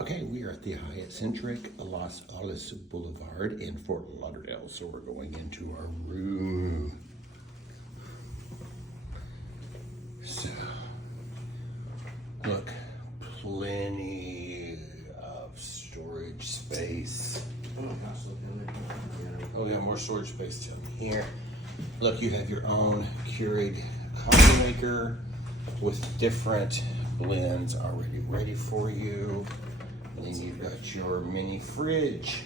Okay, we are at the Hyatt Centric, Olas Boulevard in Fort Lauderdale. So we're going into our room. So, look, plenty of storage space. Oh, we got more storage space down here. Look, you have your own Keurig coffee maker with different blends already ready for you. And then you've got your mini fridge.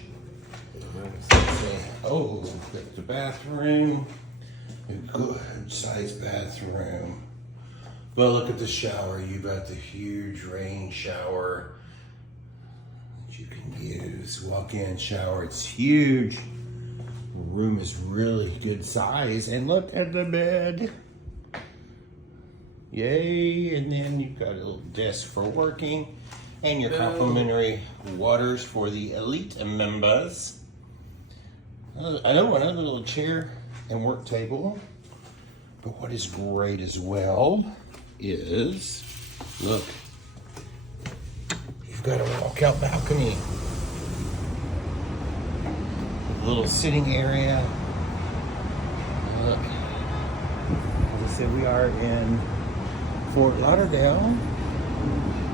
Oh, got the bathroom. A good sized bathroom. But look at the shower. You got the huge rain shower that you can use. Walk-in shower. It's huge. The room is really good size. And look at the bed. Yay. And then you've got a little desk for working. And your complimentary waters for the elite members. I know another little chair and work table. But what is great as well is, look, you've got a walkout balcony. A little sitting area. Look, as I said, we are in Fort Lauderdale.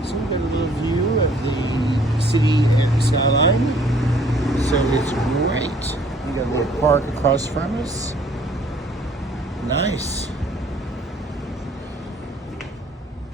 So we've got a little view of the city and skyline. So it's great. We got a little park across from us. Nice.